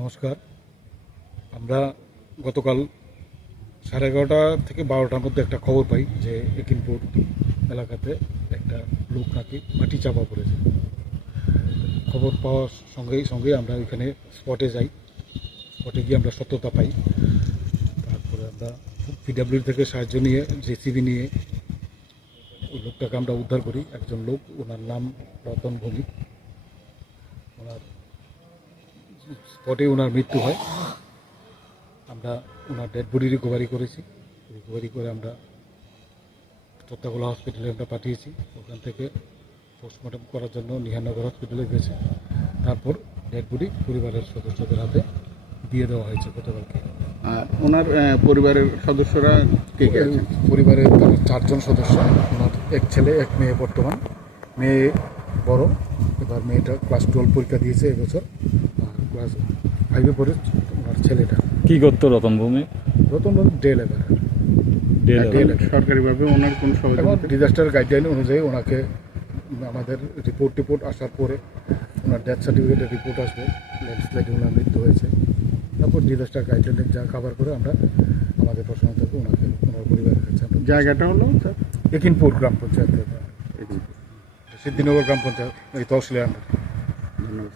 নমস্কার। আমরা গতকাল 11:30 থেকে 12টার মধ্যে একটা খবর পাই যে একিনপুর এলাকাতে একটা লোক নাকি মাটি চাপা পড়েছে। খবর পাওয়ার সঙ্গে আমরা ওইখানে স্পটে যাই। স্পটে গিয়ে আমরা সত্যতা পাই। তারপরে আমরা পিডাব্লিউ থেকে সাহায্য নিয়ে জেসিবি নিয়ে ওই লোকটাকে আমরা উদ্ধার করি। একজন লোক, ওনার নাম রতন ভৌমিক। ওনার স্পটে ওনার মৃত্যু হয়। আমরা ওনার ডেড বডি রিকভারি করেছি। রিকভারি করে আমরা তত্ত্বাগোলা হসপিটালে আমরা পাঠিয়েছি। ওখান থেকে পোস্টমর্টম করার জন্য নিহানগর হসপিটালে গেছে। তারপর ডেড বডি পরিবারের সদস্যদের হাতে দিয়ে দেওয়া হয়েছে গতকালকে। ওনার পরিবারের সদস্যরা কে কে আছেন? পরিবারের তার 4 জন সদস্য। ওনার এক ছেলে এক মেয়ে। বর্তমান মেয়ে বড়, এবার মেয়েটা ক্লাস 12 পরীক্ষা দিয়েছে এবছর, আর ক্লাস 5-এ পড়ে ওনার ছেলেটা। কি করতো রতন ভূমি? Ratan day labour. সরকারিভাবে ওনার কোন এবং সহযোগিতা? ডিজাস্টার গাইডলাইন অনুযায়ী ওনাকে আমাদের রিপোর্ট আসার পরে ওনার ডেথ সার্টিফিকেটের রিপোর্ট আসবে, ল্যান্ডস্লাইডে ওনার মৃত্যু হয়েছে। তারপর ডিজাস্টার গাইডলাইনে যা কভার করে আমরা আমাদের প্রশ্ন থেকে ওনাকে ওনার পরিবারের কাছে আমরা জায়গাটা হলো স্যার একিনপুর গ্রাম পঞ্চায়েত, সিদ্ধিনগর গ্রাম পঞ্চায়েত, এই তহসিলের আন্ডারে। ধন্যবাদ।